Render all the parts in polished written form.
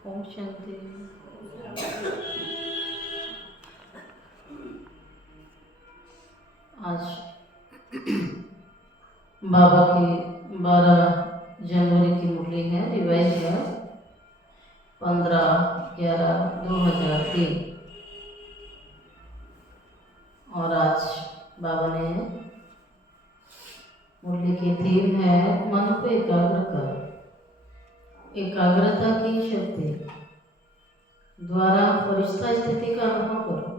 ओम शांति। आज बाबा की 12 जनवरी की मुरली है, रिवाइज है 15/11/2003। और आज बाबा ने मुरली की थीम है मन को एकाग्र कर, एकाग्रता की शक्ति द्वारा फरिश्ता स्थिति का अनुभव करो।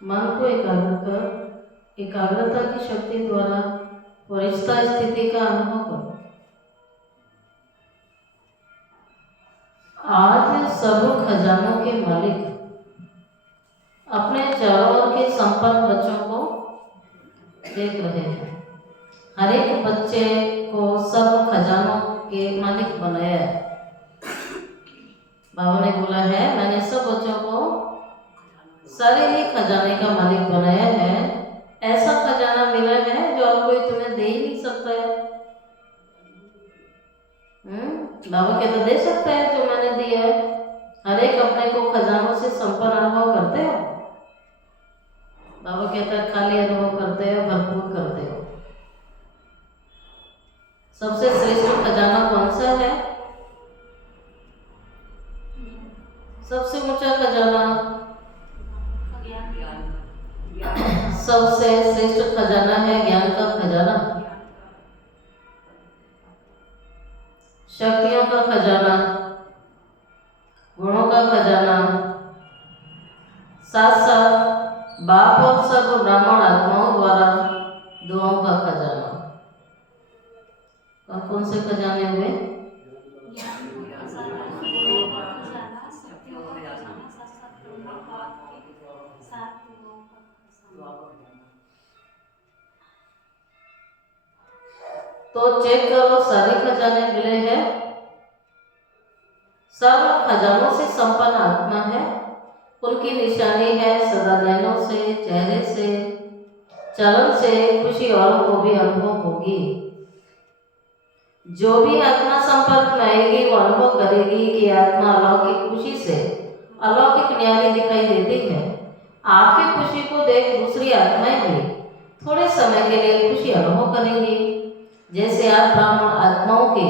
मन को एकाग्र कर, एकाग्रता की शक्ति द्वारा फरिश्ता स्थिति का अनुभव करो। आज सर्व खजानों के मालिक अपने चारों ओर के संपन्न बच्चों को देख रहे हैं। हर एक बच्चे को सर्व खजानों के मालिक बनाया है। बाबा ने बोला है, मैंने सब बच्चों को सारे ही खजाने का मालिक बनाया है। ऐसा खजाना मिला है जो और कोई तुम्हें दे ही नहीं सकता है। बाबा कहते दे सकता है जो मैंने दिया है। हर एक अपने को खजानों से संपन्न अनुभव करते हो। बाबा कहता है खाली अनुभव करते हो, भरपूर करते हो। सबसे श्रेष्ठ खजाना कौन सा है? सबसे ऊंचा खजाना, सबसे श्रेष्ठ खजाना है ज्ञान का खजाना, शक्तियों का खजाना, गुणों का खजाना, साथ साथ बाप और सर्व ब्राह्मण आत्माओं द्वारा दुआओं का खजाना। और कौन से खजाने हुए? तो चेक करो, सारे खजाने मिले हैं। सब खजानों से संपन्न आत्मा है। उनकी निशानी है सदा नैनों से, चेहरे से, चलन से खुशी औरों को भी अनुभव होगी। जो भी आत्मा संपर्क में आएगी वो अनुभव करेगी कि आत्मा अलौकिक खुशी से अलौकिक न्यारी दिखाई देती है। आपकी खुशी को देख दूसरी आत्माएं भी थोड़े समय के लिए खुशी अनुभव करेंगी। जैसे आप ब्राह्मण आत्माओं के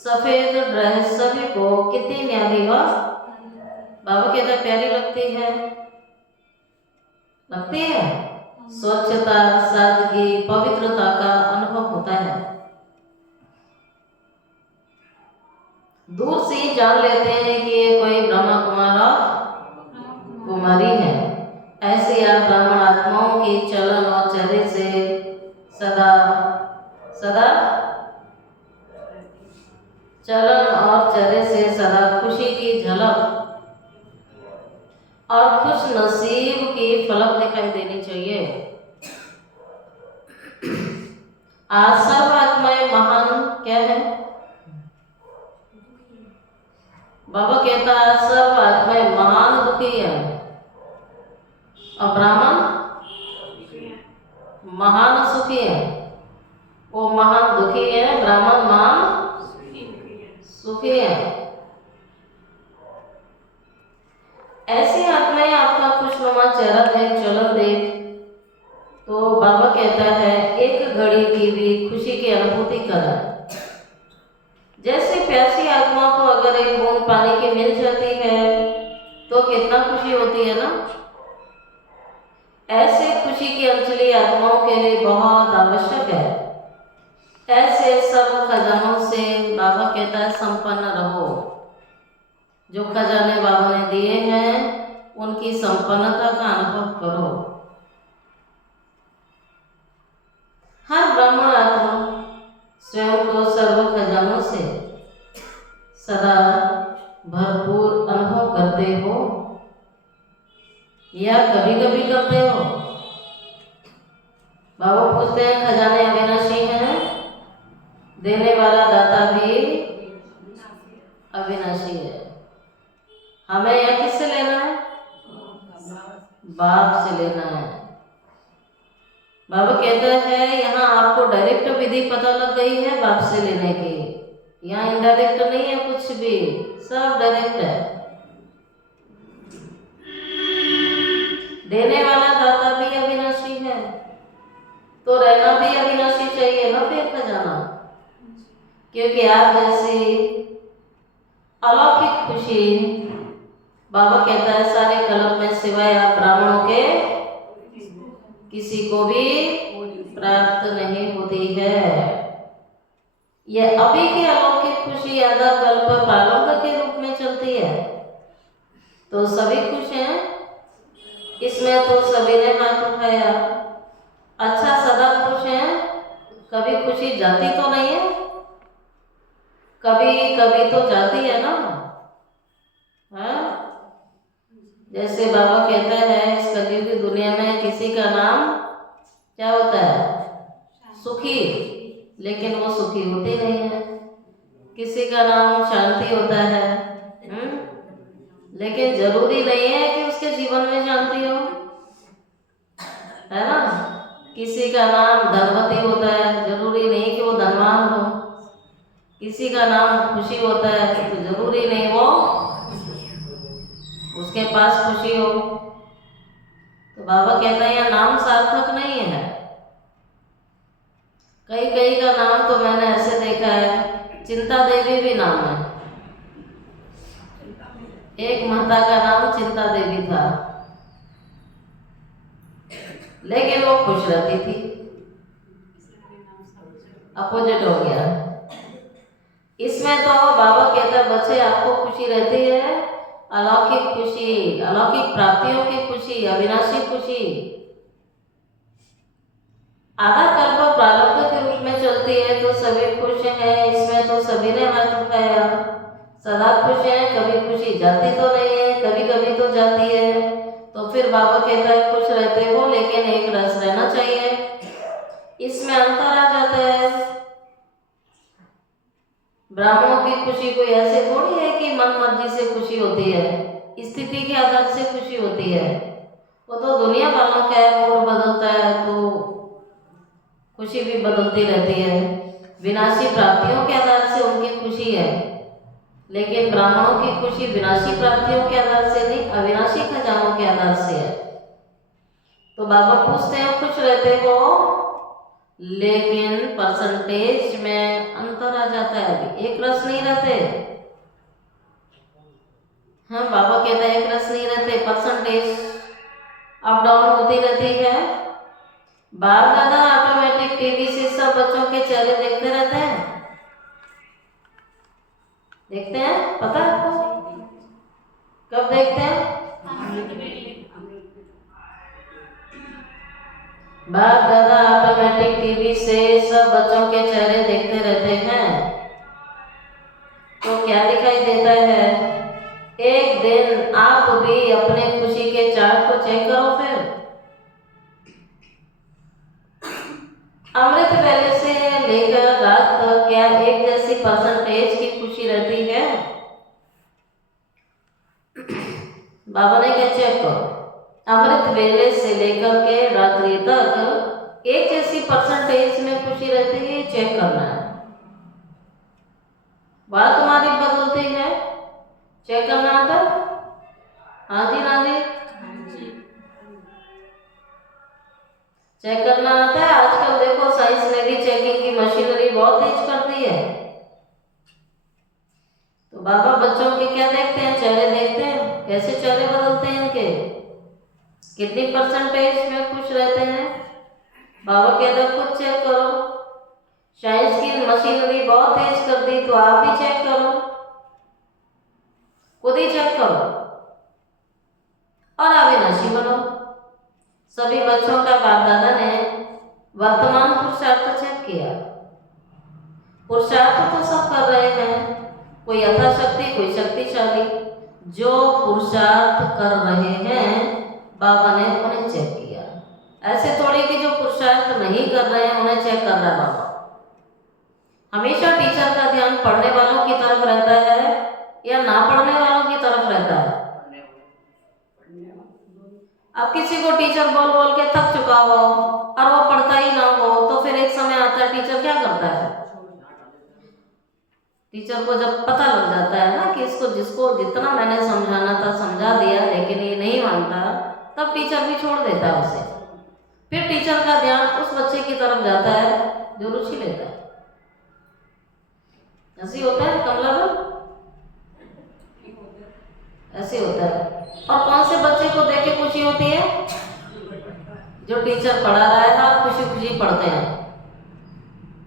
सफेद ड्रेस सभी को कितनी न्यारी और बाबा कहता प्यारी लगती है, लगती है। स्वच्छता, सादगी, पवित्रता का अनुभव होता है। दूर से ही जान लेते हैं कि ये कोई ब्रह्मा कुमार और कुमारी है। ऐसे आप ब्राह्मण आत्माओं के चलन और चेहरे से सदा चलन और चेहरे से सदा खुशी की झलक और खुश नसीब की फलक दिखाई देनी चाहिए। आज सर्व आत्माएं महान क्या है? बाबा कहता है सर्व आत्माएं महान दुखी है और ब्राह्मण महान सुखी है। वो महान दुखी है, ब्राह्मण महान सुखी है। ऐसी आत्माएं आपका खुशनुमा चेहरा देख, चलन देख तो बाबा कहता है एक घड़ी की भी खुशी की अनुभूति करा। जैसे प्यासी आत्मा को अगर एक बूंद पानी की मिल जाती है तो कितना खुशी होती है ना। ऐसे खुशी की अंजलि आत्माओं के लिए बहुत आवश्यक है। ऐसे सब खजानों से बाबा कहता है संपन्न रहो। जो खजाने बाबा ने दिए हैं उनकी संपन्नता का अनुभव करो। हर ब्राह्मण आत्मा स्वयं को सर्व खजानों से सदा भरपूर अनुभव करते हो या कभी कभी करते हो? बाबा पूछते हैं खजाने अविनाशी हैं, देने वाला दाता भी अविनाशी है। हमें यह किससे लेना है? बाप से लेना है। बाबा कहता है यहाँ आपको डायरेक्ट विधि पता लग गई है बाप से लेने की। यहाँ इनडायरेक्ट नहीं है कुछ भी, सब डायरेक्ट है। देने वाला दाता भी अविनाशी है, तो रहना भी अविनाशी चाहिए ना फिर खजाना। क्योंकि आप जैसी अलौकिक खुशी बाबा कहता है सारे कल्प में सिवाय आप ब्राह्मणों के किसी को भी प्राप्त नहीं होती है। यह अभी की अलौकिक खुशी आधा कल्प प्रारंभ के रूप में चलती है, तो सभी खुश हैं इसमें, तो सभी ने हाथ उठाया। अच्छा, सदा खुश हैं, कभी खुशी जाती तो नहीं है? कभी कभी तो जाती है ना। हाँ, जैसे बाबा कहता है इस कलयुग की दुनिया में किसी का नाम क्या होता है? सुखी, लेकिन वो सुखी होती नहीं है। किसी का नाम शांति होता है, लेकिन जरूरी नहीं है कि उसके जीवन में शांति हो, है ना। किसी का नाम धनवती होता है, जरूरी नहीं कि वो धनवान हो। किसी का नाम खुशी होता है, तो जरूरी नहीं वो उसके पास खुशी हो। तो बाबा कहते हैं यह नाम सार्थक नहीं है। कई कई का नाम तो मैंने ऐसे देखा है, चिंता देवी भी नाम है। एक माता का नाम चिंता देवी था, लेकिन वो खुश रहती थी। अपोजिट हो गया। इसमें तो बाबा कहता बच्चे आपको खुशी रहती है, अलौकिक खुशी, अलौकिक प्राप्तियों की खुशी, अविनाशी खुशी आधा कल्प प्रारब्ध के रूप में चलती है, तो सभी खुश हैं इसमें, तो सभी ने हाथ उठाया। सदा खुश हैं, कभी खुशी जाती तो नहीं है, कभी कभी तो जाती है। तो फिर बाबा कहता है खुश रहते हो, लेकिन एक रस रहना चाहिए। इसमें अंतर आ जाता है। ब्राह्मणों की खुशी कोई ऐसे थोड़ी है कि मन मर्जी से खुशी होती है, स्थिति के आधार से खुशी होती है। वो तो दुनिया वालों का मूड बदलता है तो खुशी भी बदलती रहती है। विनाशी प्राप्तियों के आधार से उनकी खुशी है, लेकिन ब्राह्मणों की खुशी विनाशी प्राप्तियों के आधार से नहीं, अविनाशी खजानों के आधार से है। तो बाबा पूछते हैं खुश रहते हो, लेकिन परसेंटेज में अंतर आ जाता है, अभी एक रस नहीं रहते। हाँ, बाबा कहता है एक रस नहीं रहते, परसेंटेज अप डाउन होती रहती है। बाल दादा ऑटोमेटिक टीवी से सब बच्चों के चेहरे देखते रहते हैं, देखते हैं, पता है आपको कब देखते हैं? बाप दादा ऑटोमेटिक टीवी से सब बच्चों के चेहरे देखते रहते हैं, तो क्या दिखाई देता है? एक दिन आप भी अपने खुशी के चार्ट को चेक करो। फिर अमृत वेले से लेकर रात तक क्या एक जैसी परसेंटेज की खुशी रहती है? बाबा ने क्या चेक करो, अमृत वेले से लेकर के रात्रि तक एक जैसी परसेंटेज में खुशी रहती है, चेक करना है। बात तुम्हारी बदलती है, चेक करना आता? हाँ जी, ना जी, चेक करना आता है। आजकल देखो साइंस ने भी चेकिंग की मशीनरी बहुत तेज कर दी है। तो बाबा बच्चों के क्या देखते हैं? चेहरे देखते हैं, कैसे चेहरे बदलते हैं इनके, कितनी परसेंटेज में खुश रहते हैं। बाबा कहते हैं खुद चेक करो, साइंस की मशीनरी बहुत तेज कर दी, तो आप भी चेक करो, खुद ही चेक करो और अविनाशी बनो। सभी बच्चों का बाप दादा ने वर्तमान पुरुषार्थ चेक किया। पुरुषार्थ तो सब कर रहे हैं, कोई यथाशक्ति, कोई शक्तिशाली। जो पुरुषार्थ कर रहे हैं बाबा ने उन्हें चेक किया। ऐसे थोड़ी कि जो पुरुषार्थ नहीं कर रहे हैं उन्हें चेक कर रहा है बाबा। हमेशा टीचर का ध्यान पढ़ने वालों की तरफ रहता है या ना पढ़ने वालों की तरफ रहता है? अब किसी को टीचर बोल बोल के थक चुका हो और वो पढ़ता ही ना हो, तो फिर एक समय आता है टीचर क्या करता है? टीचर को जब पता लग जाता है ना कि इसको जिसको जितना मैंने समझाना था समझा दिया लेकिन ये नहीं मानता, तब टीचर भी छोड़ देता है उसे। फिर टीचर का ध्यान उस बच्चे की तरफ जाता है जो रुचि लेता है। ऐसे होता है कमला बल, ऐसे होता है। और कौन से बच्चे को देख के खुशी होती है? जो टीचर पढ़ा रहा है आप खुशी खुशी पढ़ते हैं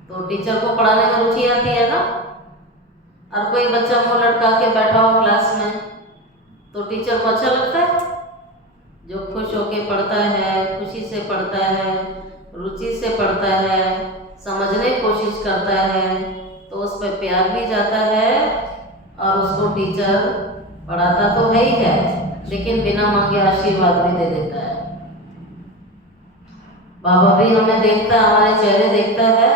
तो टीचर को पढ़ाने में रुचि आती है ना। और कोई बच्चा मुंह लटका के बैठा हो क्लास में तो टीचर को अच्छा लगता है? जो खुश होके पढ़ता है, खुशी से पढ़ता है, रुचि से पढ़ता है, समझने की कोशिश करता है तो उस पर प्यार भी जाता है और उसको टीचर पढ़ाता तो है ही है लेकिन बिना मांगे आशीर्वाद भी दे देता है। बाबा भी हमें देखता है, हमारे चेहरे देखता है।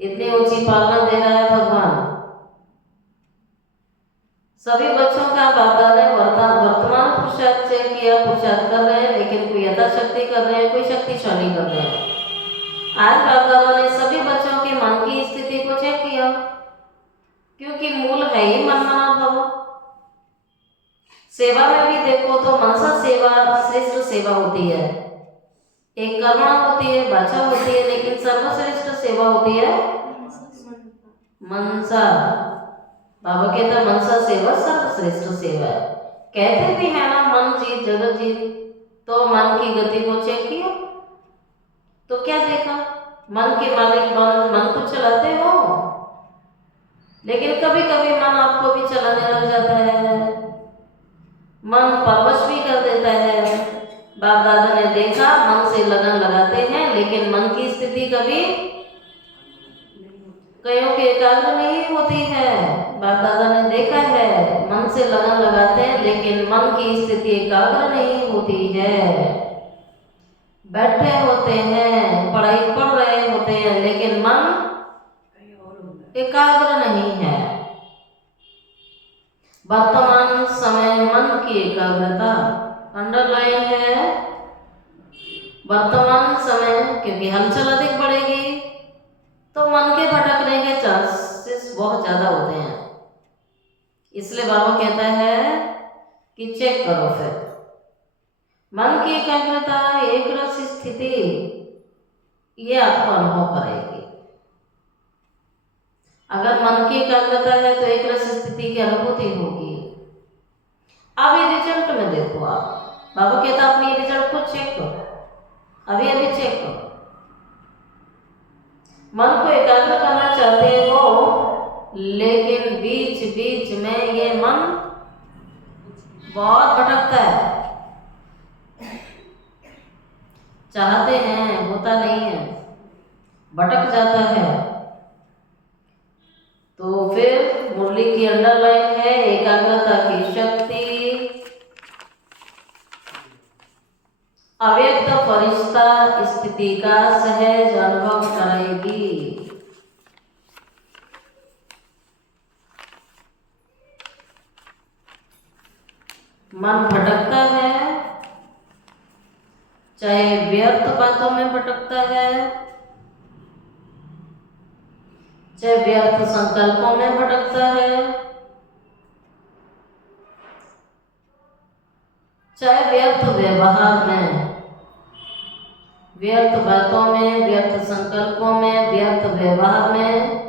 इतनी ऊंची पालना दे रहा है भगवान। सभी बच्चों का बाप दादा वर्तमान पुरुषार्थ चेक किया, पुरुषार्थ कर रहे हैं लेकिन कोई यथाशक्ति कर रहे हैं, कोई शक्तिशाली कर रहे हैं। आज बाप दादा ने सभी बच्चों के मन की स्थिति को चेक किया क्योंकि मूल है ही मन मना भव। सेवा में भी देखो तो मनसा सेवा श्रेष्ठ सेवा होती है, एक कर्मा होती है, वाचा होती है, लेकिन सर्वश्रेष्ठ सेवा होती है मनसा। बाबा कहता मनसा सेवा सर्वश्रेष्ठ सेवा है। कहते भी है ना मन जीत जगत जीत, तो मन की गति को चेक किया तो क्या देखा? मन के मालिक मन को चलाते हो लेकिन कभी कभी मन आपको भी चलाने लग जाता है, मन परवश भी कर देता है। बाप दादा ने देखा मन से लगन लगाते हैं लेकिन मन की स्थिति कभी कईयों के एकाग्र नहीं होती है। बाप दादा ने देखा है मन से लगन लगाते हैं लेकिन मन की स्थिति एकाग्र नहीं होती है। बैठे होते हैं, पढ़ाई पढ़ रहे होते हैं लेकिन मन एकाग्र नहीं है। वर्तमान समय मन की एकाग्रता अंडरलाइन है। वर्तमान समय क्योंकि हलचल अधिक बढ़ेगी तो मन के भटकने के चांसेस बहुत ज़्यादा होते हैं। इसलिए बाबा कहता है कि चेक करो। फिर मन की एकाग्रता, एक रस स्थिति, ये आपको अनुभव करेगी। अगर मन की एकाग्रता है तो एक रस स्थिति की अनुभूति होगी। अब ये रिजल्ट में देखो आप, बाबा कहता अपनी रिजल्ट खुद चेक करो, अभी अभी चेक करो। मन को एकाग्र करना चाहते हो लेकिन बीच बीच में ये मन बहुत भटकता है। चाहते हैं होता नहीं है, भटक जाता है। तो फिर मुरली की अंडरलाइन है एकाग्रता की शक्ति अव्यक्त फरिश्ता स्थिति का सहज अनुभव करेगी। मन भटकता है, चाहे व्यर्थ बातों में भटकता है, चाहे व्यर्थ संकल्पों में भटकता है, चाहे व्यर्थ व्यवहार में, व्यर्थ बातों में, व्यर्थ संकल्पों में, व्यर्थ व्यवहार में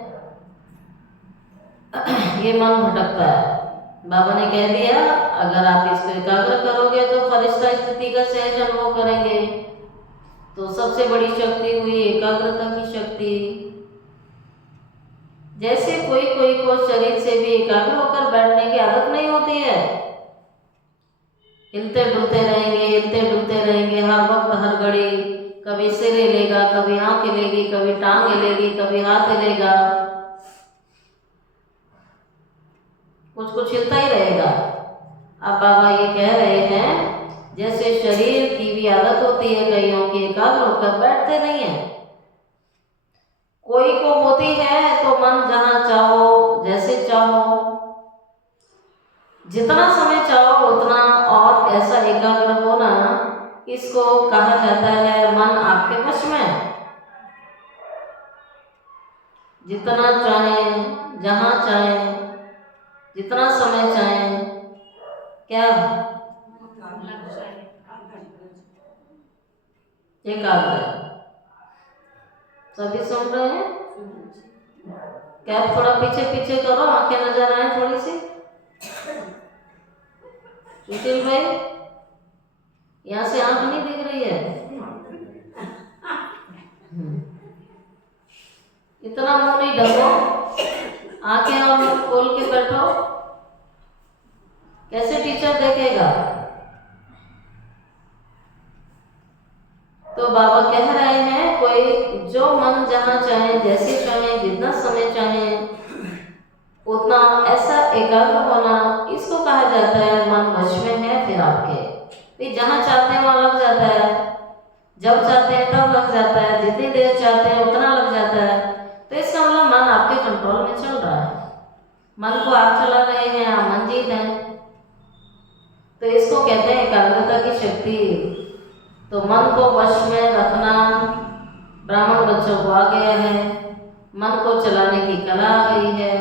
ये मन भटकता है। बाबा ने कह दिया अगर आप इसको एकाग्र करोगे तो फरिश्ता स्थिति का सहज अनुभव करेंगे। तो सबसे बड़ी शक्ति हुई एकाग्रता की शक्ति। जैसे कोई कोई को शरीर से भी एकाग्र होकर बैठने की आदत नहीं होती है, हिलते डुलते रहेंगे हर वक्त हर घड़ी। कभी सिर हिलेगा, कभी आंख हिलेगी, कभी टांग हिलेगी, कभी हाथ हिलेगा, कुछ कुछ हिलता ही रहेगा। अब बाबा ये कह रहे हैं जैसे शरीर की भी आदत होती है कईयों की एकाग्र होकर बैठते नहीं है, कोई को होती है तो मन जहाँ चाहो जैसे चाहो जितना समय चाहो उतना और ऐसा एकाग्र होना, इसको कहा जाता है मन आपके वश में। जितना चाहें, जहाँ चाहें, जितना समय चाहें, क्या एकाग्र। सभी सुन रहे हैं? क्या आप थोड़ा पीछे पीछे करो, आंखें नजर आए थोड़ी सी। सुशील भाई, यहाँ से आंख नहीं दिख रही है। इतना मुंह नहीं ढको, आंखें और मुंह खोल के बैठो। कैसे टीचर देखेगा? तो बाबा कह रहे हैं कोई जो मन जहाँ चाहे, जैसे चाहे, जितना समय चाहे, उतना ऐसा एकाग्र होना, इसको कहा जाता है मन वश में है फिर आपके। फिर जहाँ चाहते हैं वहाँ लग जाता है, जब चाहते हैं तब लग जाता है, जितनी देर चाहते हैं उतना लग जाता है। तो इसका मतलब मन आपके कंट्रोल में चल रहा है, मन को आप चला रहे हैं, आप मंजीत हैं। तो इसको कहते हैं एकाग्रता की शक्ति। तो मन को वश में रखना ब्राह्मण बच्चों को आ गया है, मन को चलाने की कला आ गई है।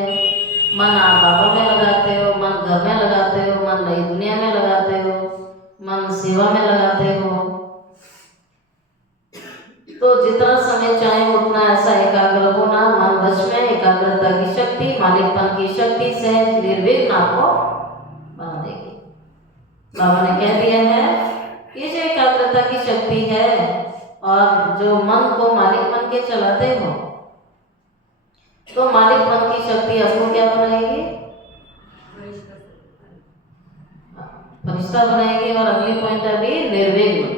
मन आप बाबा में लगाते हो, मन घर में लगाते हो, मन नई दुनिया में लगाते हो, मन सेवा में लगाते हो। तो जितना समय चाहे उतना ऐसा एकाग्र होना, मन वश में, एकाग्रता की शक्ति, मालिकपन की शक्ति से निर्विघ्न आपको बना देगी। बाबा ने कह दिया है ये जो एकाग्रता की शक्ति है और जो मन को मालिकपन के चलाते हो, तो मालिकपन की शक्ति आपको क्या बनाएगी? फरिश्ता बनाएगी। और अगली पॉइंट अभी निर्विघ्न।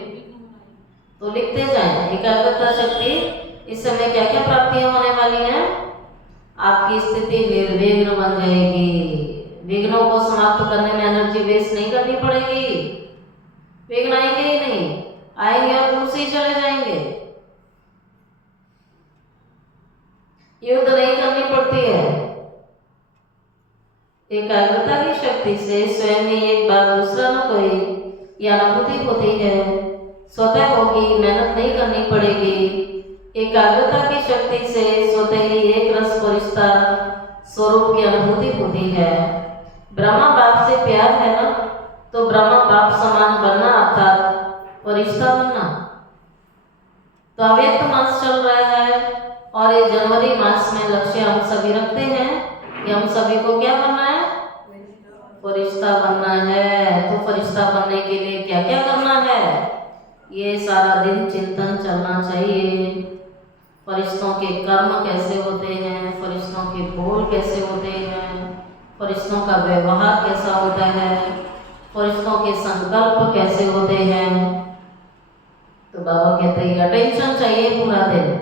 तो लिखते जाएं, एकाग्रता शक्ति इस समय क्या क्या प्राप्तियां होने वाली हैं? आपकी स्थिति निर्विघ्न बन जाएगी। विघ्नों को समाप्त करने में एनर्जी वेस्ट नहीं करनी पड़ेगी। विघ्न आएंगे ही नहीं, आएंगे और दूर से ही चले जाएंगे। युद्ध नहीं करनी पड़ती है। एकाग्रता की शक्ति से स्वयं ही एक बार दूसरा न कोई ये अनुभूति होती है, स्वतः होगी, मेहनत नहीं करनी पड़ेगी। एकाग्रता की शक्ति से स्वतः ही एक रस फरिश्ता स्वरूप की अनुभूति होती है। ब्रह्मा बाप से प्यार है ना, तो ब्रह्मा बाप समान बनना अर्थात फरिश्ता बनना। तो अव्यक्त मास चल रहा है और ये जनवरी मास में लक्ष्य हम सभी रखते हैं कि हम सभी को क्या बनना है? फरिश्ता बनना है। तो फरिश्ता बनने के लिए क्या क्या करना है? ये सारा दिन चिंतन चलना चाहिए। फरिश्तों के कर्म कैसे होते हैं, फरिश्तों के बोल कैसे होते हैं, फरिश्तों का व्यवहार कैसा होता है, फरिश्तों के संकल्प कैसे होते हैं। तो बाबा कहते हैं अटेंशन चाहिए पूरा दिन।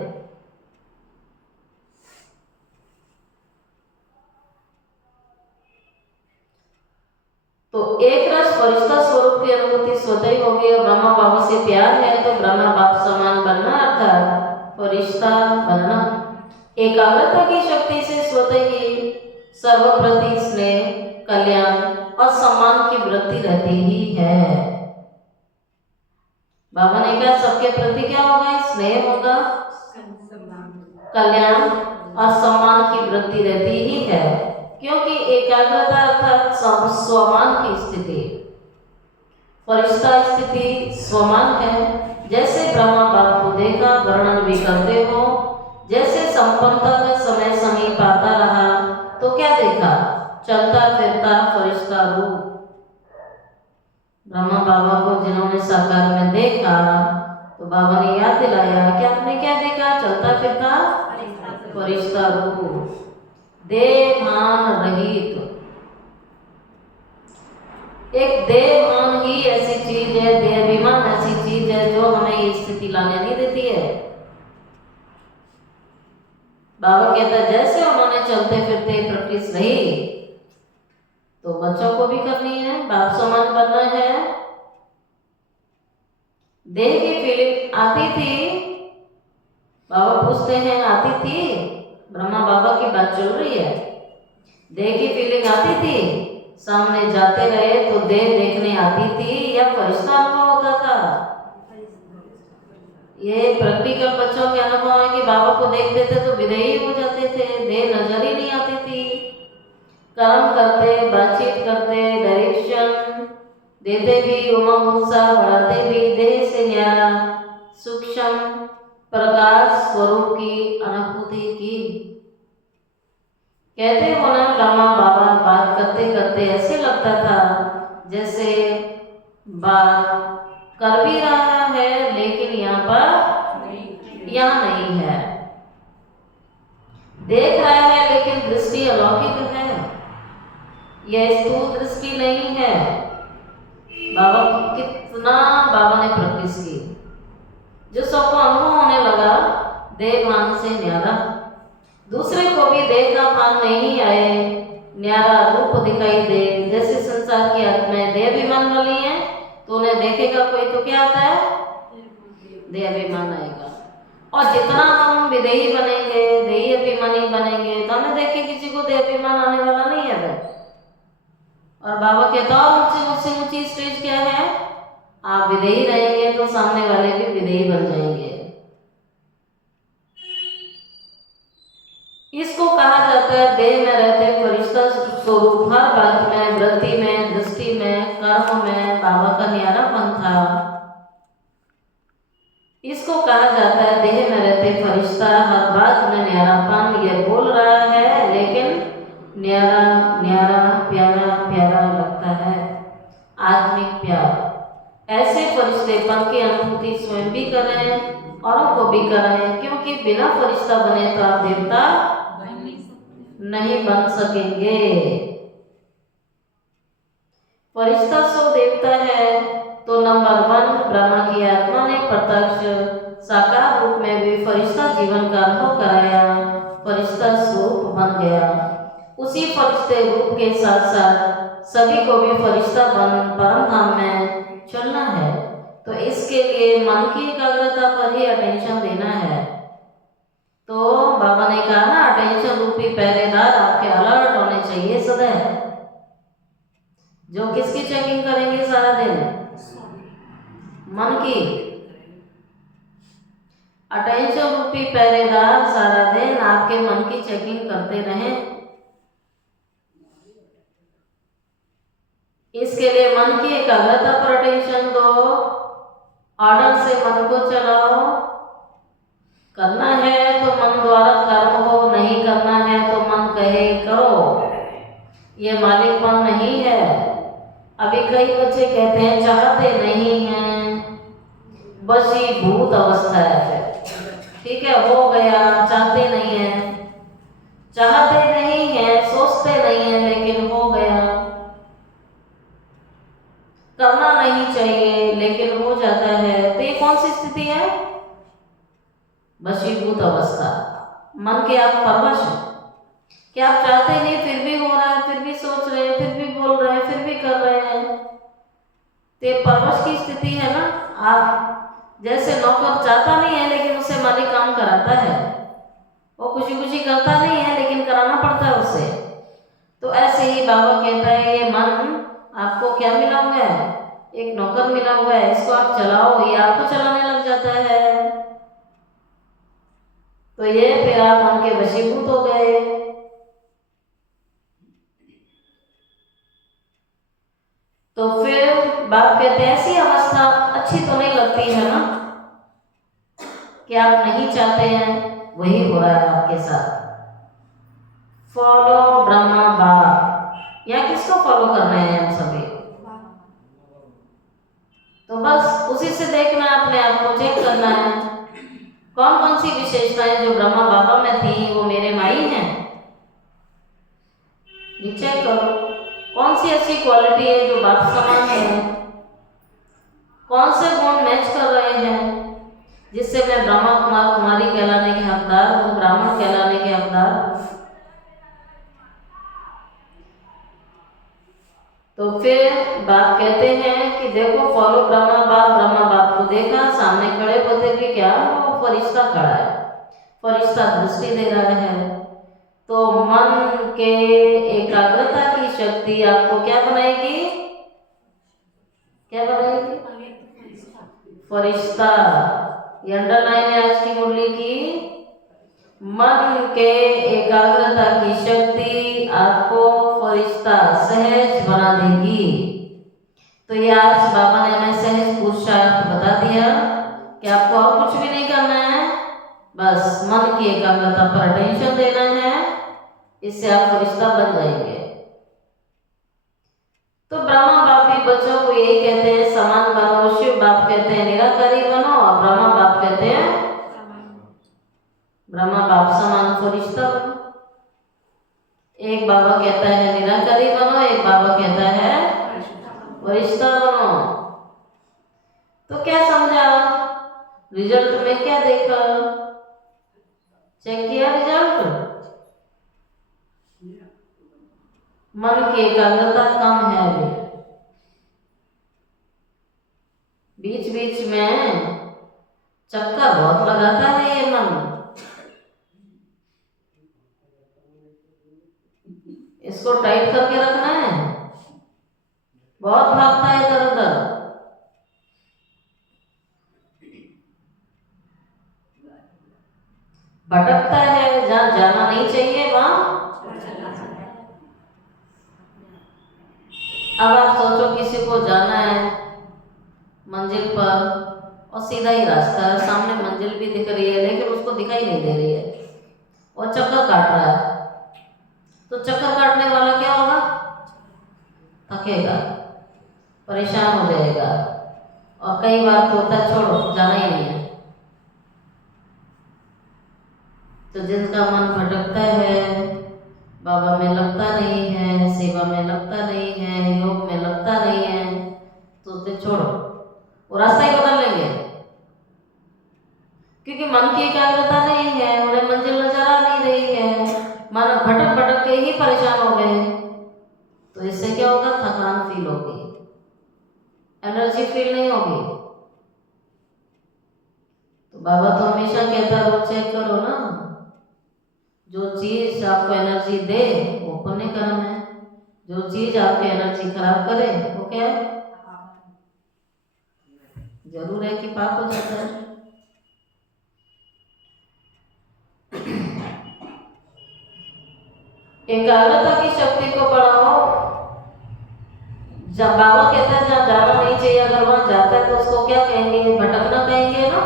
तो एक रस फरिश्ता स्वरूप की अनुभूति स्वतः ही होगी। और ब्रह्मा बाबा से प्यार है तो ब्रह्मा बाप समान बनना अर्थात फरिश्ता बनना। एकाग्रता की शक्ति से स्वतः ही सर्वप्रति स्नेह, कल्याण और सम्मान की वृत्ति रहती ही है। बाबा ने कहा सबके प्रति क्या होगा? स्नेह होगा, कल्याण और सम्मान की वृत्ति रहती ही है। क्योंकि एकाग्रता अर्थात स्वमान की स्थिति, फरिश्ता स्थिति स्वमान है। जैसे ब्रह्मा बाप को देखा, वर्णन भी करते हो, जैसे संपन्नता का समय समीप आता रहा तो क्या देखा? चलता फिरता फरिश्ता रूप। ब्रह्मा बाबा को जिन्होंने साकार में देखा तो बाबा ने याद दिलाया कि आपने क्या देखा? चलता फिरता फरिश्ता रूप, देहमान रहित। एक देहमान ही ऐसी चीज है, देहाभिमान ऐसी चीज है जो हमें ये स्थिति लाने नहीं देती है। बाबा कहता है जैसे उन्होंने चलते फिरते प्रैक्टिस रही तो बच्चों को भी करनी है, बाप समान बनना है। देह की फीलिंग आती थी, बाबा पूछते हैं आती थी? ब्रह्मा बाबा की बात चल रही है। देह की फीलिंग आती थी, सामने जाते रहे तो देह देखने आती थी या फरिश्ता अनुभव होता था? ये प्रैक्टिकल बच्चों के अनुभव है कि बाबा को देखते थे तो विदेही हो जाते थे, देह नजर ही नहीं आती थी। कर्म करते, बातचीत करते, डायरेक्शन देते भी, उमंग उत्साह बढ़ाते भी, देह से न्यारा सूक्ष्म प्रकाश स्वरूप की अनुभूति की। कहते हो ना ब्रह्मा बाबा बात करते करते ऐसे लगता था जैसे बात कर भी रहा है लेकिन यहाँ नहीं है, देख रहा है लेकिन दृष्टि अलौकिक है, यह स्थूल दृष्टि नहीं है। बाबा कितना बाबा ने प्रैक्टिस की, जो सबको अनुभव होने लगा देह भान से न्यारा, दूसरे को भी देह का भान नहीं आए, न्यारा रूप दिखाई दे। जैसे संसार की आत्माएं देह अभिमान वाली हैं तो उन्हें देखेगा कोई तो क्या आता है, देह अभिमान आएगा। और जितना हम विदेही बनेंगे, देही अभिमानी बनेंगे तो हमें देखे किसी को देह अभिमान आने वाला नहीं है। और बाबा कहता है मुझसे ऊंची स्टेज क्या है, आप विदेही रहेंगे तो सामने वाले भी विदेही बन जाएंगे। इसको कहा जाता है देह में रहते फरिश्ता स्वरूप। हर बात में, वृत्ति में, दृष्टि में, कर्म में बाबा का न्यारापन था। इसको कहा जाता है देह में रहते फरिश्ता, हर बात में न्यारापन। ये बोल रहा है लेकिन न्यारा न्यारा प्यारा प्यारा लगता है, आत्मिक प्यार। ऐसे फरिश्तेपन की अनुभूति स्वयं भी करें औरों को भी कराएं, क्योंकि बिना फरिश्ता बने तो आप देवता नहीं बन सकेंगे। फरिश्ता सो देवता है तो नंबर 1 ब्रह्मा की आत्मा ने प्रत्यक्ष साकार रूप में भी फरिश्ता जीवन का अनुभव कराया, फरिश्ता स्वरूप बन गया। उसी फरिश्ते रूप के साथ साथ सभी को भी फरिश्ता बन परम धाम में चलना है। तो इसके लिए मन की एकाग्रता पर ही अटेंशन देना है। तो बाबा ने कहा ना, अटेंशन रूपी पहरेदार आपके अलर्ट होने चाहिए सदैव, जो किसकी चेकिंग करेंगे सारा दिन, मन की। अटेंशन रूपी पहरेदार सारा दिन आपके मन की चेकिंग करते रहें। इसके लिए मन की एकाग्रता पर अटेंशन दो, ऑर्डर से मन को चलाओ। करना है तो मन द्वारा कर्म हो, नहीं करना है तो मन कहे करो। ये मालिकपन नहीं है। अभी कई बच्चे कहते हैं चाहते नहीं हैं, वशीभूत अवस्था है। ठीक है, हो गया, चाहते नहीं है, चाहते नहीं है, सोचते नहीं है, लेकिन हो गया। करना नहीं चाहिए लेकिन हो जाता है, तो ये कौन सी स्थिति है, वशीभूत अवस्था। मन के आप परवश हैं कि आप चाहते नहीं फिर भी हो रहा है, फिर भी सोच रहे हैं, फिर भी बोल रहे हैं, फिर भी कर रहे हैं। तो ये परवश की स्थिति है ना। आप जैसे नौकर चाहता नहीं है लेकिन उससे मालिक काम कराता है, वो खुशी खुशी करता नहीं है लेकिन कराना पड़ता है उससे। तो ऐसे ही बाबा कहता है ये मन आपको क्या मिला हुआ है, एक नौकर मिला हुआ है, इसको आप चलाओ, ये आपको चलाने लग जाता है। तो ये फिर आप मन के वशीभूत हो गए। तो फिर बाप कहते हैं ऐसी अवस्था अच्छी तो नहीं लगती है ना, कि आप नहीं चाहते हैं, वही हो रहा है आपके साथ। फॉलो ब्रह्मा बाप, या किसको फॉलो कर रहे हैं हम सभी। तो बस उसी से देखना, अपने आप को चेक करना है कौन कौन सी विशेषताएं जो ब्रह्मा बाबा में थी वो मेरे माई हैं। ये चेक करो कौन सी ऐसी क्वालिटी है जो बाप समान है, कौन से गुण मैच कर रहे हैं जिससे मैं ब्रह्मा कुमार कुमारी कहलाने के हकदार हूँ, ब्राह्मण कहलाने के हकदार हूँ। तो फिर बाप कहते हैं कि देखो फॉलो ब्रह्मा बाप को देखा, सामने खड़े होते भी क्या, वो फरिश्ता खड़ा है, फरिश्ता दृष्टि दे रहा है। तो मन के एकाग्रता की शक्ति आपको क्या बनाएगी, क्या बनाएगी, फरिश्ता। ये अंडरलाइन है आज की मुरली की। मन के एकाग्रता की शक्ति आपको फरिश्ता सहज बना देगी। तो ये आज बाबा ने हमें सहज पुरुषार्थ बता दिया कि आपको और कुछ भी नहीं करना है, बस मन की एकाग्रता पर अटेंशन देना है, इससे आप फरिश्ता बन जाएंगे। तो ब्रह्मा बाप भी बच्चों को यही कहते हैं समान बनो, शिव बाप कहते हैं निराकारी बनो, और ब्रह्मा बाप कहते हैं ब्रह्मा बाप समान फरिश्ता बनो। एक बाबा कहता है निराकारी बनो, एक बाबा कहता है फरिश्ता बनो। तो क्या समझा, रिजल्ट में क्या देखा, चेक किया रिजल्ट? मन की एकाग्रता कम है अभी, बीच बीच में चक्कर बहुत लगाता है ये मन, इसको टाइट करके रखना है, बहुत भागता है इधर उधर। भटकता है, जहाँ जाना नहीं चाहिए वहां। अब आप सोचो किसी को जाना है मंजिल पर और सीधा ही रास्ता है, सामने मंजिल भी दिख रही है लेकिन उसको दिखाई नहीं दे रही है और चक्कर काट रहा है, तो चक्कर काटने वाला क्या होगा, थकेगा, परेशान हो जाएगा, और कई बार तो होता है छोड़ो जाना ही नहीं है। तो जिनका मन भटकता है, बाबा में लगता नहीं है, सेवा में लगता नहीं है, योग में लगता नहीं है, तो उसे छोड़ो, वो रास्ता ही बदल लेंगे, क्योंकि मन की एकाग्रता नहीं है, उन्हें मंजिल नजर आ नहीं रही है, मन भटक भटक के ही परेशान हो गए। तो इससे क्या होगा, थकान फील होगी, एनर्जी फील नहीं होगी। तो बाबा तो हमेशा कहता है रोज चेक करो ना, जो चीज आपको एनर्जी दे वो पुण्य कर्म है, जो चीज आपकी एनर्जी खराब करे वो क्या है, जरूर है कि पाप हो जाता है। एकाग्रता की शक्ति को बढ़ाओ। जब बाबा कहता है जहाँ जाना नहीं चाहिए, अगर वहां जाता है तो उसको क्या कहेंगे, भटकना कहेंगे ना।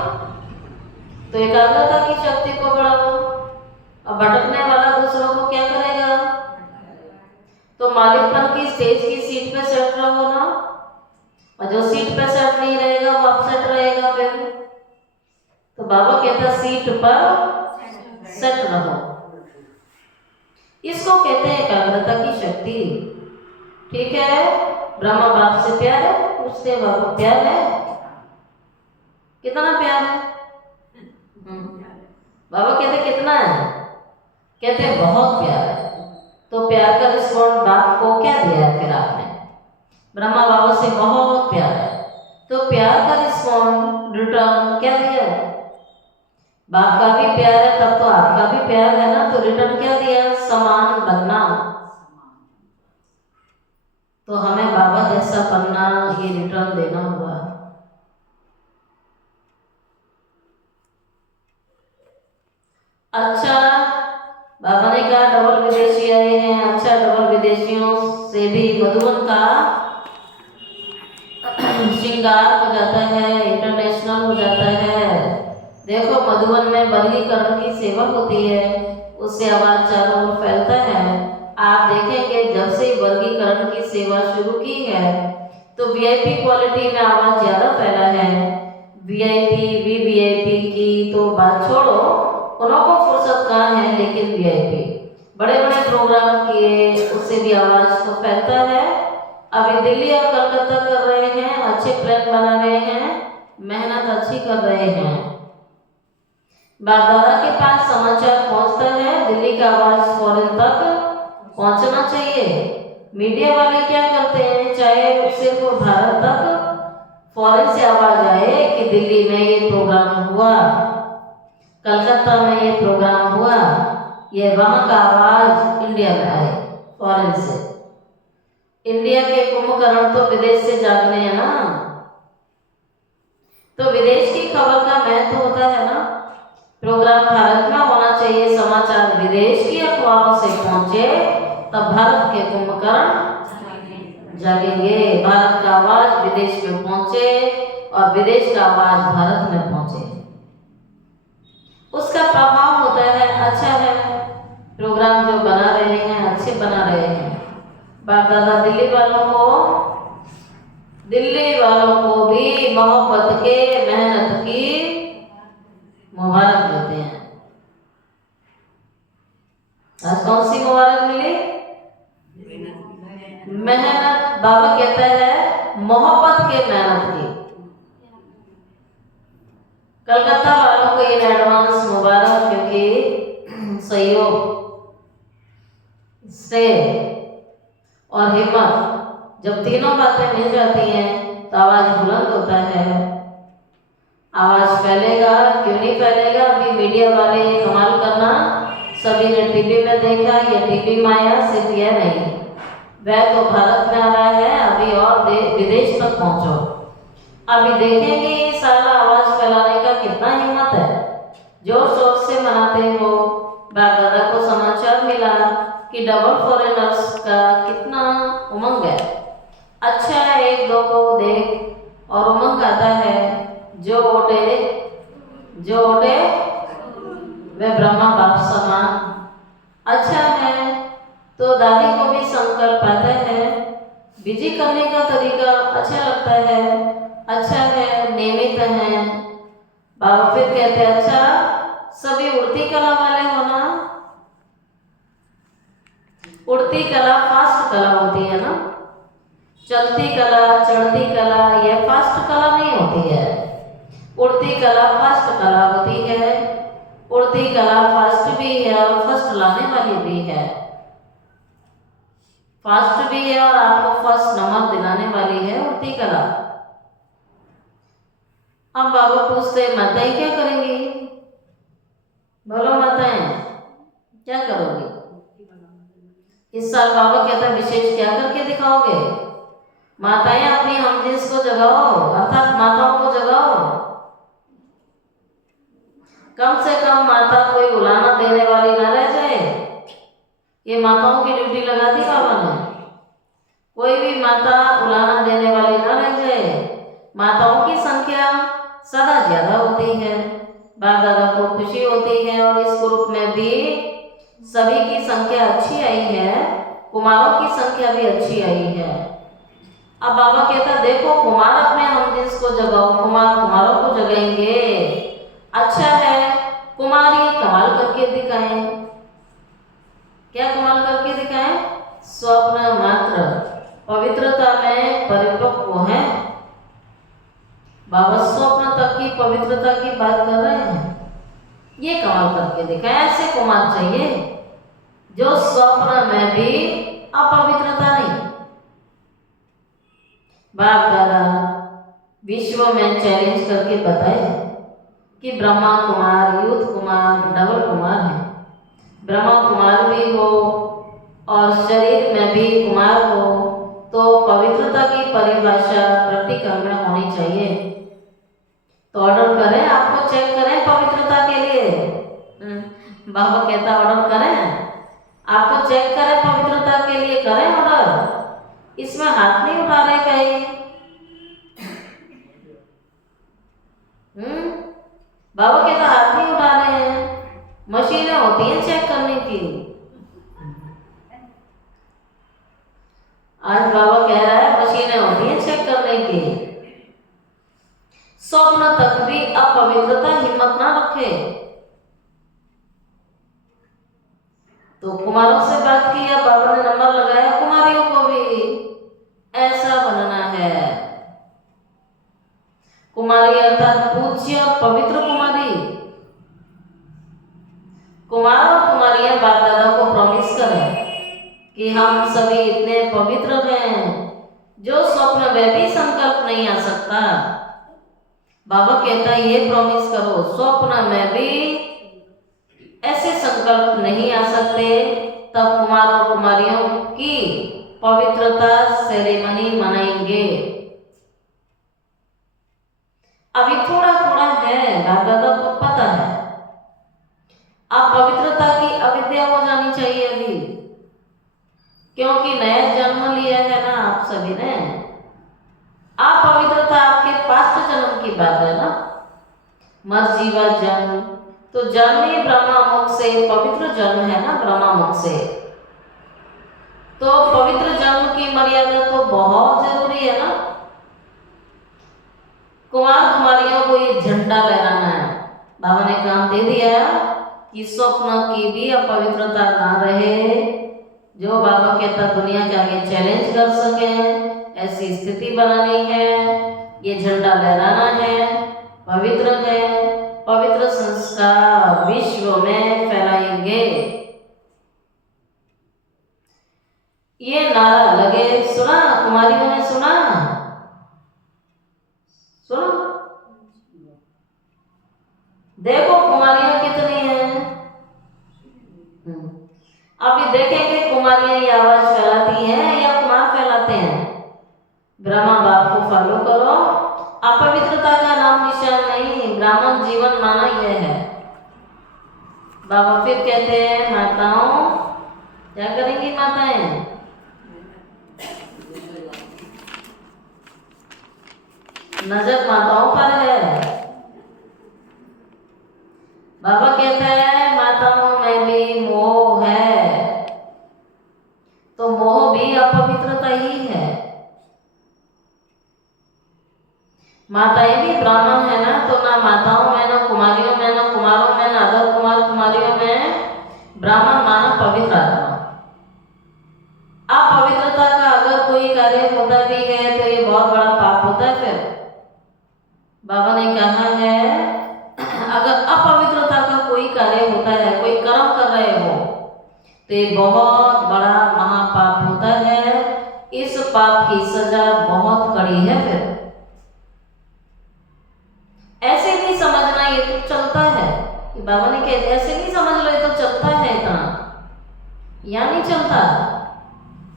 तो एकाग्रता की शक्ति को बढ़ाओ, अब भटकने वाला दूसरों को क्या करेगा, तो मालिकपन की स्टेज की सीट पे सेट रहो ना, और जो सीट पे सेट नहीं रहेगा वो अपसेट रहेगा फिर। तो बाबा कहता सीट पर सेट रहो, इसको कहते हैं एकाग्रता की शक्ति। ठीक है, ब्रह्मा बाप से प्यार है, पूछते हैं बाबा प्यार है, कितना प्यार है? बाबा कहते कितना है, कहते हैं बहुत प्यार है। तो प्यार का रिस्पॉन्ड बाप को क्या दिया है फिर आपने, ब्रह्मा बाबा से बहुत प्यार है, तो प्यार का रिस्पॉन्ड रिटर्न क्या दिया है, बाप का भी प्यार है तब तो आपका भी प्यार है ना, तो रिटर्न क्या दिया, समान बनना। तो हमें बाबा जैसा बनना, ये रिटर्न देना हुआ। अच्छा, बाबा ने कहा डबल विदेशी आए हैं, अच्छा डबल विदेशियों से भी मधुबन का श्रृंगार हो जाता है, इंटरनेशनल हो जाता है। देखो मधुबन में वर्गीकरण की सेवा होती है, उससे आवाज चारों ओर फैलता है। आप देखेंगे जब से वर्गीकरण की सेवा शुरू की है तो वीआईपी क्वालिटी में आवाज ज्यादा फैला है। वीआईपी वीवीआईपी की तो बात छोड़ो, उन्हों को फुर्सत कहाँ है, लेकिन वीआईपी बड़े बड़े प्रोग्राम किए उससे भी आवाज तो फैलता है। अभी दिल्ली और कलकत्ता कर रहे हैं, अच्छे प्लान बना रहे हैं, मेहनत अच्छी कर रहे हैं, बाप दादा के पास समाचार पहुंचता है, दिल्ली का आवाज फॉरेन तक पहुंचना चाहिए। मीडिया वाले क्या करते हैं, चाहे सिर्फ भारत तक फॉरेन से आवाज आए कि दिल्ली में ये प्रोग्राम हुआ, कलकत्ता में ये प्रोग्राम हुआ, ये वहां का आवाज इंडिया में आए फॉरेन से। इंडिया के कुंभकर्ण तो विदेश से जागने हैं ना, तो विदेश की खबर का महत्व तो होता है ना। प्रोग्राम भारत में होना चाहिए, समाचार विदेश की अखबारों से पहुंचे, तब भारत के कुंभकर्ण जागेंगे। भारत का आवाज विदेश में पहुंचे और विदेश का आवाज भारत में पहुंचे, उसका प्रभाव होता है, अच्छा है। प्रोग्राम जो बना रहे हैं अच्छे बना रहे हैं। बाप दादा दिल्ली वालों को भी मोहब्बत के, मेहनत की मुबारक देते हैं। आज कौन सी मुबारक मिली? मेहनत। बाबा कहता है मोहब्बत के, मेहनत की। कलकत्ता वालों को इन एडवांस मुबारक, क्योंकि सहयोग, श्रेय और हिम्मत जब तीनों बातें मिल जाती हैं तो आवाज बुलंद होता है, आवाज फैलेगा। क्यों नहीं फैलेगा? अभी मीडिया वाले ये कमाल करना, सभी ने टीवी में देखा, ये टीवी माया सिर्फ यह नहीं, वह तो भारत में आ रहा है, अभी और विदेश तक पहुंचो। अभी देखेंगे ये सारा आवाज फैलाने का कितना हिम्मत है। जोर शोर से मनाते हो। बाप दादा को समाचार मिला कि डबल फॉरेनर्स का कितना उमंग है। अच्छा है, एक दो को देख और उमंग आता है। जो ओटे वे ब्रह्मा बाप समान। अच्छा है, तो दादी को भी संकल्प आता है, बिजी करने का तरीका अच्छा लगता है, अच्छा है, नियमित है। बाबा फिर कहते हैं, अच्छा सभी उड़ती कला वाले हो ना? उड़ती कला फास्ट कला होती है ना, चलती कला, चढ़ती कला, यह फास्ट कला नहीं होती है। उड़ती कला फास्ट कला होती है। उड़ती कला फास्ट भी है और फर्स्ट लाने वाली भी है। फास्ट भी है और आपको फर्स्ट नंबर दिलाने वाली है उड़ती कला। अब बाबा पूछते हैं, माताएं क्या करेंगी? बोलो माताएं क्या करोगी? इस साल बाबा कहता है, विशेष क्या करके दिखाओगे? माताएं अपनी हमजिन्स को जगाओ, अर्थात माताओं को जगाओ। कम से कम माता कोई बुलाना देने वाली ना रह जाए। ये माताओं की ड्यूटी लगा दी बाबा ने। कोई भी माता बुलाना देने वाली ना रह जाए। माताओं की संख्या सदा ज्यादा होती है। बाप दादा को खुशी होती है और इस ग्रुप में भी सभी की संख्या अच्छी आई है, कुमारों की संख्या भी अच्छी आई है। अब बाबा कहता, देखो कुमार अपने हमजिन्स को जगाओ, कुमार कुमारों को जगाएंगे। अच्छा है, कुमारी कमाल करके दिखाएं। क्या कमाल करके दिखाएं? स्वप्न मात्र पवित्रता में परिपक्व है। बाबा स्वप्न तक की पवित्रता की बात कर रहे हैं। ये कमाल करके दिखाएं। ऐसे कुमार चाहिए जो स्वप्न में भी अपवित्रता नहीं। बाप दादा विश्व में चैलेंज करके बताए कि ब्रह्मा कुमार, यूथ कुमार, डबल कुमार है। ब्रह्मा कुमार भी हो और शरीर में भी कुमार हो, तो पवित्रता की परिभाषा प्रैक्टिकल में होनी चाहिए। तो ऑर्डर करें, आपको चेक करें पवित्रता के लिए। बाबा कहता ऑर्डर करें, आपको चेक करें पवित्रता के लिए, करें ऑर्डर। इसमें हाथ नहीं उठा रहे कहीं। बाबा कहता हाथ नहीं उठा रहे हैं, मशीनें होती हैं चेक करने की। आज बाबा कह रहा है मशीनें होती हैं चेक करने की। स्वप्न तक भी अपवित्रता हिम्मत ना रखे। तो कुमारों से बात की, या बाबा ने नंबर लगाया कुमारियों को भी ऐसा बनना है। कुमारी अर्थात पूज्य और पवित्र कुमारी। कुमार और कुमारियां बाप दादा को प्रॉमिस करें कि हम सभी इतने पवित्र हैं, जो स्वप्न में भी संकल्प नहीं आ सकता। बाबा कहता है ये प्रॉमिस करो, स्वप्न में भी ऐसे संकल्प नहीं आ सकते, तब कुमार और कुमारियों की पवित्रता सेरेमनी मनाएंगे। अभी थोड़ा थोड़ा है, बाप दादा पवित्रता की अविद्या हो जानी चाहिए अभी, क्योंकि नया जन्म लिया है ना आप सभी ने। अपवित्रता आपके पास्ट जन्म की बात है ना, मर्जीवा जन्म। तो जन्म ही ब्रह्मामुख से पवित्र जन्म है ना, ब्रह्मामुख से। तो पवित्र जन्म की मर्यादा तो बहुत जरूरी है ना। कुमार कुमारियों को ये झंडा लहराना है। बाबा ने काम दे दिया कि स्वप्न की भी अपवित्रता ना रहे, जो बाबा कहता दुनिया के आगे चैलेंज कर सके, ऐसी स्थिति बनानी है। ये झंडा लहराना है, पवित्र है, पवित्र संस्कार विश्व में फैलाएंगे। ये नारा लगे, सुना कुमारियों ने, सुना सुना। देखो कुमारियां कितनी हैं। अभी देखेंगे कुमारियां ये आवाज फैलाती हैं या कुमार फैलाते हैं। ब्रह्मा बाप को फॉलो करो। अपवित्रता का नाम निशान नहीं, ब्राह्मण जीवन माना यह है। बाबा फिर कहते हैं माताओं, क्या करेंगी माताएं? नजर माताओं पर है। बाबा कहते हैं माताओं में भी मोह है, तो मोह भी अपवित्रता ही है। माताएं भी ब्राह्मण है ना, तो ना माताओं में, ना कुमारियों में, ना कुमारों में, ना अदर कुमार कुमारियों में ब्राह्मण माना पवित्र आत्मा। अपवित्रता का अगर कोई कार्य होता भी है तो ये बहुत बड़ा पाप होता है। फिर बाबा ने कहा है अगर अपवित्रता का कोई कार्य होता है, कोई कर्म कर रहे हो, तो ये बहुत बड़ा महापाप होता है। इस पाप की सजा बहुत कड़ी है। फिर ऐसे नहीं समझना ये तो चलता है, कि बाबा ने कह ऐसे नहीं समझ लो ये तो चलता है, इतना या नहीं चलता।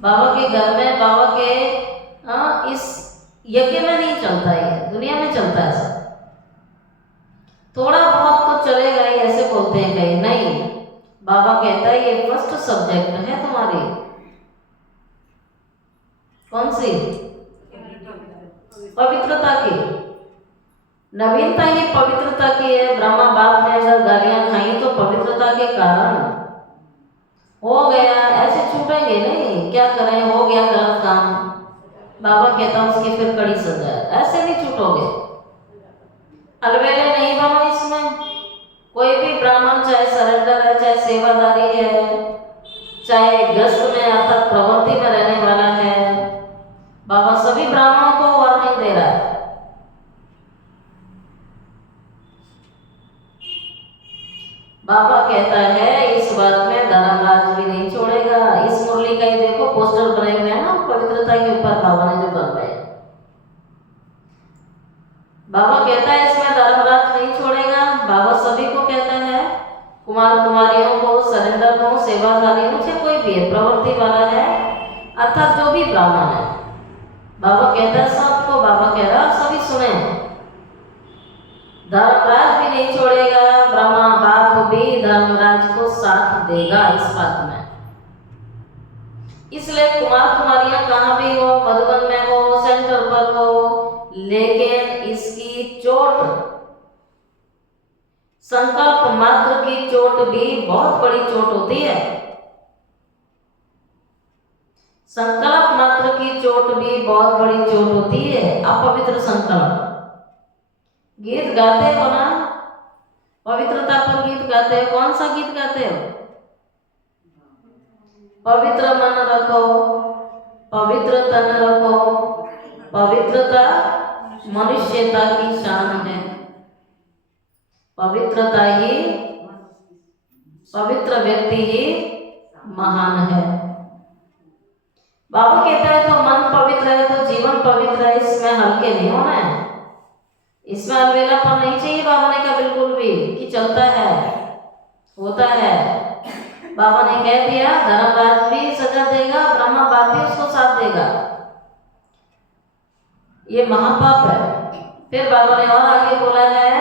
बाबा के घर में, बाबा के इस यज्ञ में नहीं चलता है, दुनिया में चलता है सब। थोड़ा बहुत तो चलेगा ही, ऐसे बोलते हैं कहीं, नहीं। बाबा कहता है ये फर्स्ट सब्जेक्ट है तुम्हारी। कौन सी? पवित्रता की। नवीनता ही पवित्रता की है। ब्रह्मा बाप ने अगर गालियां खाई तो पवित्रता के कारण हो गया, ऐसे छूटेंगे नहीं। क्या करें, हो गया गलत काम, बाबा कहता उसकी फिर कड़ी सजा है, ऐसे नहीं छूटोगे। अलबेले नहीं बनो इसमें। कोई भी ब्राह्मण चाहे सरेंडर है, चाहे सेवादारी है, चाहे ग्रस्त में अर्थात प्रवृत्ति में रहने वाला है, बाबा सभी ब्राह्मणों को वार्निंग दे रहा है। बाबा कहता है इस बात में धर्मराज भी नहीं छोड़ेगा। इस मुरली का ही देखो पोस्टर बने हुए हैं ना पवित्रता के ऊपर, बाबा ने जो बन रहे हैं। बाबा कहता है इसमें धर्मराज नहीं छोड़ेगा। बाबा सभी को कहता है, कुमार कुमारियों को, सरेंडर को, सेवाधारियों से कोई भी है, प्रवृत्ति वाला है, अर्थात जो भी ब्राह्मण है, बाबा कहता है सबको। बाबा कह रहा है सभी सुने, धर्मराज भी नहीं छोड़ेगा, ब्रह्मा बाप भी धर्मराज को साथ देगा इस बात में। इसलिए कुमार कुमारियां कहाँ भी हो, मधुबन में हो, सेंटर पर हो, लेकिन इसकी चोट, संकल्प मात्र की चोट भी बहुत बड़ी चोट होती है। संकल्प मात्र की चोट भी बहुत बड़ी चोट होती है। अपवित्र संकल्प। गीत गाते हो ना, पवित्रता पर गीत गाते हो, कौन सा गीत गाते हो? पवित्र मन रखो, पवित्र तन रखो, पवित्रता मनुष्यता की शान है। पवित्रता ही, पवित्र व्यक्ति ही महान है। बाबा कहता है तो मन पवित्र है तो जीवन पवित्र है, इसमें हल्के नहीं होना है, इसमें अलवेलापन नहीं चाहिए। बाबा ने कहा बिल्कुल भी कि चलता है, होता है। बाबा ने कह दिया धर्मराज भी सजा देगा, ब्रह्मा बाप भी उसको साथ देगा, ये महापाप है। फिर बाबा ने और आगे बोला है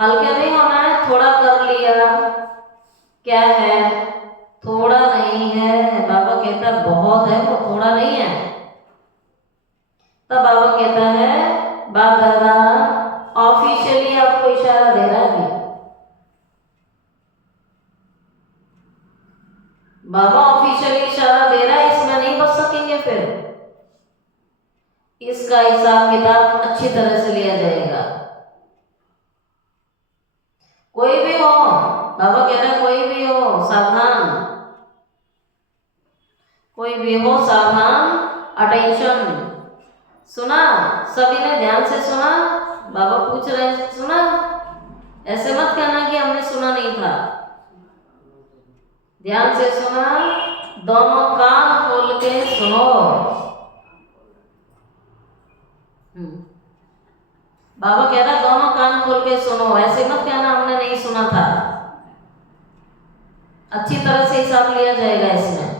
हल्का नहीं होना है, थोड़ा कर लिया, क्या है? थोड़ा नहीं है। बाबा कहता बहुत है, वो थोड़ा नहीं है। तब बाबा कहता है, बाप दादा ऑफिशियली आपको इशारा दे रहा है। बाबा ऑफिशियली इशारा दे रहा है, इसमें नहीं बच सकेंगे। फिर इसका हिसाब किताब अच्छी तरह से लिया जाएगा। कोई भी हो, बाबा कह रहे कोई भी हो सावधान, कोई भी हो सावधान। अटेंशन, सुना? सभी ने ध्यान से सुना? बाबा पूछ रहे हैं, सुना? ऐसे मत कहना कि हमने सुना नहीं था। ध्यान से सुना, दोनों कान खोल के सुनो। बाबा कह रहा दोनों कान खोल के सुनो, ऐसे मत कहना हमने नहीं सुना था। अच्छी तरह से हिसाब लिया जाएगा इसमें।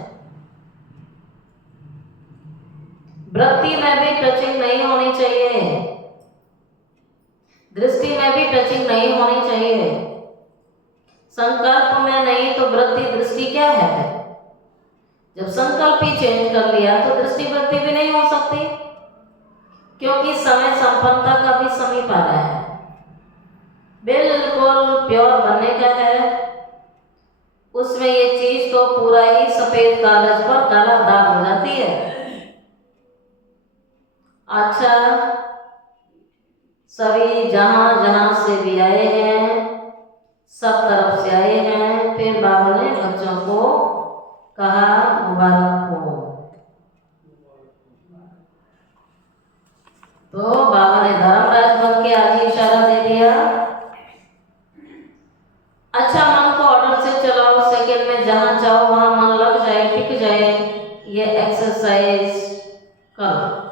वृत्ति में भी टचिंग नहीं होनी चाहिए, दृष्टि में भी टचिंग नहीं होनी चाहिए। संकल्प में नहीं तो वृत्ति दृष्टि क्या है? जब संकल्प ही चेंज कर लिया तो दृष्टि वृत्ति भी नहीं हो सकती, क्योंकि समय संपन्नता का भी समीप आ रहा है। बिल्कुल प्योर बनने का है, उसमें ये चीज तो पूरा ही सफेद कागज पर काला दाग हो जाती है। अच्छा, सभी जहां जहां से भी आए हैं, सब तरफ से आए हैं। फिर बाबा ने बच्चों को कहा मुबारक हो। तो बाबा ने धर्मराज बन के आज ही इशारा दे दिया। अच्छा, मन को ऑर्डर से चलाओ, सेकंड में जहां चाहो वहां मन लग जाए, टिक जाए। ये एक्सरसाइज करो।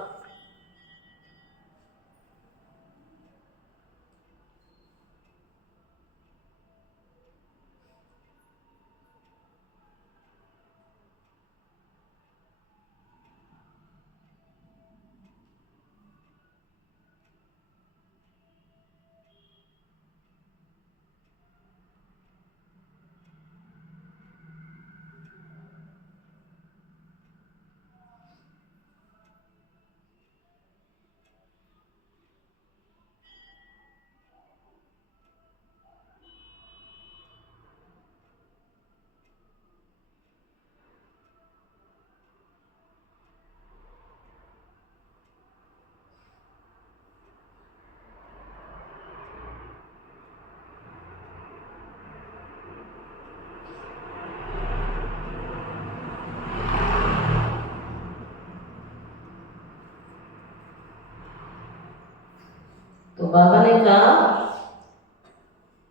तो बाबा ने कहा,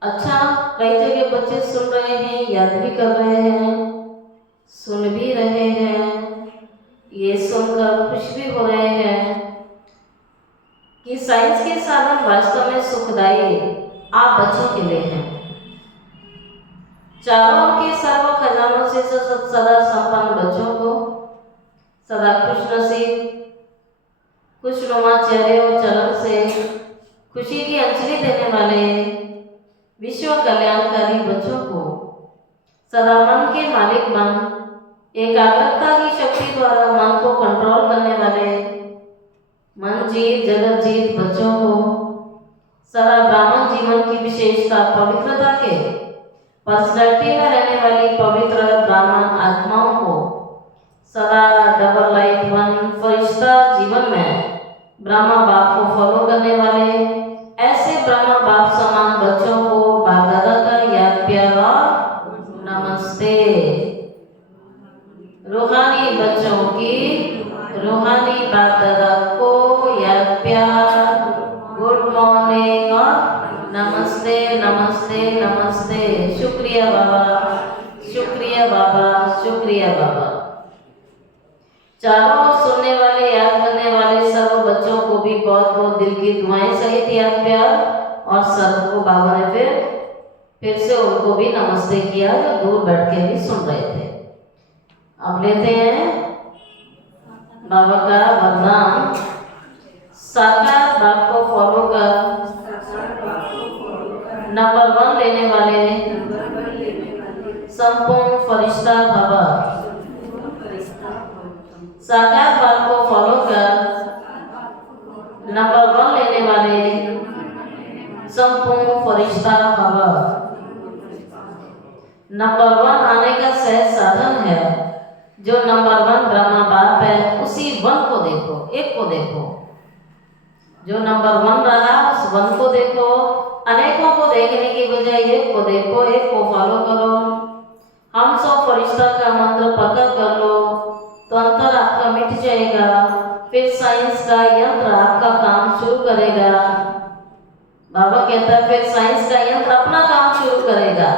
अच्छा कई जगह बच्चे सुन रहे हैं, याद भी कर रहे हैं, सुन भी रहे हैं, ये सुनकर खुश भी हो रहे हैं कि साइंस के साधन वास्तव में सुखदायी आप बच्चों के लिए हैं। चारों ओर के सर्व खजानों से सदा संपन्न बच्चों को सदा खुश नसीब, खुशनुमा चेहरे और चलन से खुशी की अंजलि देने वाले विश्व कल्याणकारी बच्चों को सदा मन के मालिक बन एकाग्रता की शक्ति द्वारा मन को कंट्रोल करने वाले मन जीत जगत जीत बच्चों को सदा ब्राह्मण जीवन की विशेषता पवित्रता के पर्सनैलिटी में रहने वाली पवित्र ब्राह्मण आत्माओं को सदा डबल लाइफ वन फरिश्ता जीवन में ब्रह्मा बाप को फॉलो करने वाले ऐसे ब्रह्मा बाप समान बच्चों को बाप दादा का याद प्यारा नमस्ते। रूहानी बच्चों की रूहानी बाप दादा को याद प्यार गुड मॉर्निंग और नमस्ते नमस्ते नमस्ते। शुक्रिया बाबा, शुक्रिया बाबा, शुक्रिया बाबा। चारों ओर सुनने वाले याद करने वाले सब बच्चों को भी बहुत बहुत दिल की दुआएं सहित याद प्यार। और सब को बाबा ने फिर से उनको भी नमस्ते किया जो दूर बैठ के भी सुन रहे थे। अब लेते हैं बाबा का वरदान। साकार बाप को फॉलो कर नंबर 1 लेने वाले संपूर्ण फरिश्ता भव। साकार बात को फॉलो कर नंबर 1 लेने वाले संपूर्ण फरिश्ता भव। नंबर 1 आने का सहज साधन है। जो नंबर 1 ब्रह्मा बाप है, उसी 1 को देखो, एक को देखो। जो नंबर 1 रहा उस 1 को देखो। अनेकों को देखने की बजाय एक को देखो, एक को फॉलो करो। हम सब फरिश्ता का मंत्र पक्का कर लो तो अंतर आपका मिट जाएगा। फिर साइंस का यंत्र आपका काम शुरू करेगा। बाबा कहता है फिर साइंस का यंत्र अपना काम शुरू करेगा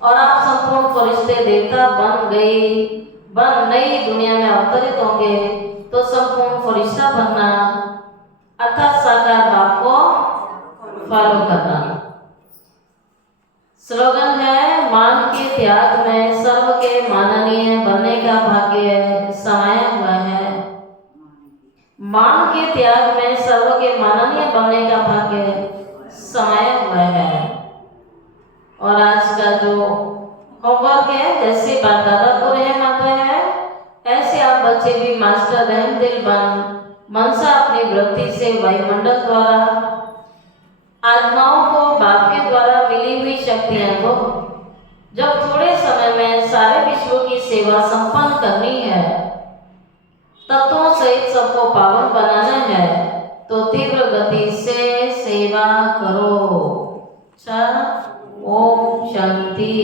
और आप संपूर्ण फरिश्ते देवता बन नई दुनिया में अवतरित होंगे। तो संपूर्ण फरिश्ता बनना अर्थात साकार बाप को फॉलो करना। स्लोगन है मान के त्याग में सर्व के माननीय बनने का भाग्य समाया हुआ है। मान के त्याग में सर्व के माननीय बनने का भाग्य समाया हुआ है। और आज का जो होमवर्क है, जैसे बाप दादा को रहमत है, ऐसे आप बच्चे भी मास्टर रहमदिल बन मनसा अपनी वृत्ति से वायुमंडल द्वारा आत्माओं को बाप के द्वारा मिली हुई शक्तियां को जब थोड़े समय में सारे विश्व की सेवा संपन्न करनी है, तत्वों सहित सबको पावन बनाना है, तो तीव्र गति से सेवा करो। ओम शांति।